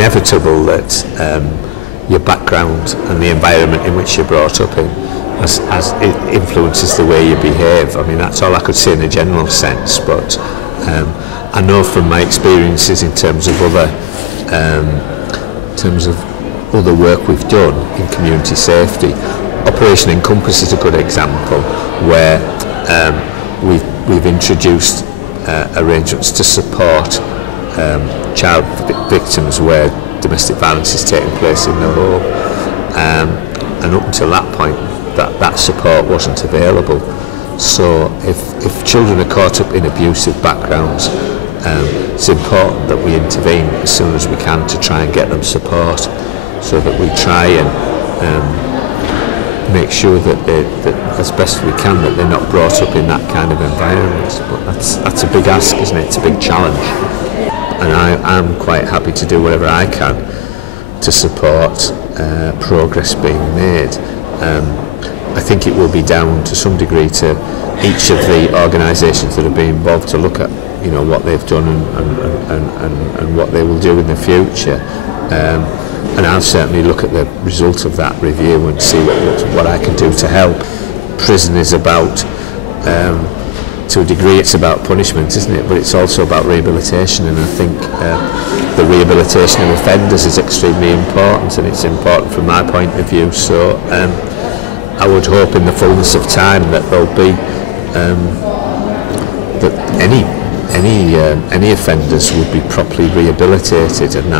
inevitable that your background and the environment in which you're brought up in as it influences the way you behave. I mean, that's all I could say in a general sense, but I know from my experiences in terms of other work we've done in community safety. Operation Encompass is a good example where we've introduced arrangements to support child victims where domestic violence is taking place in the home, and up until that point that support wasn't available. So if children are caught up in abusive backgrounds, it's important that we intervene as soon as we can to try and get them support, so that we try and make sure that as best we can that they're not brought up in that kind of environment. But that's a big ask, isn't it? It's a big challenge, and I'm quite happy to do whatever I can to support progress being made. I think it will be down to some degree to each of the organisations that have been involved to look at, you know, what they've done and what they will do in the future. And I'll certainly look at the result of that review and see what I can do to help. Prison is about, to a degree, it's about punishment, isn't it? But it's also about rehabilitation, and I think the rehabilitation of offenders is extremely important, and it's important from my point of view. So I would hope in the fullness of time that there'll be that any offenders would be properly rehabilitated, and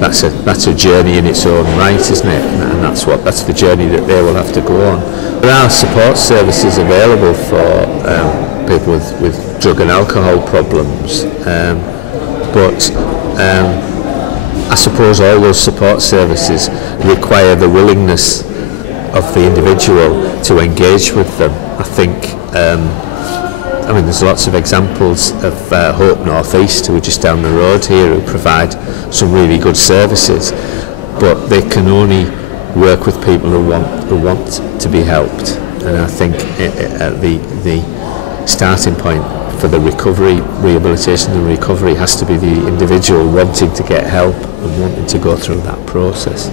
that's a journey in its own right, isn't it? And that's the journey that they will have to go on. There are support services available for people with drug and alcohol problems, but I suppose all those support services require the willingness of the individual to engage with them. I think I mean, there's lots of examples of Hope North East, who are just down the road here, who provide some really good services, but they can only work with people who want to be helped. And I think the starting point for the recovery, rehabilitation and recovery has to be the individual wanting to get help and wanting to go through that process.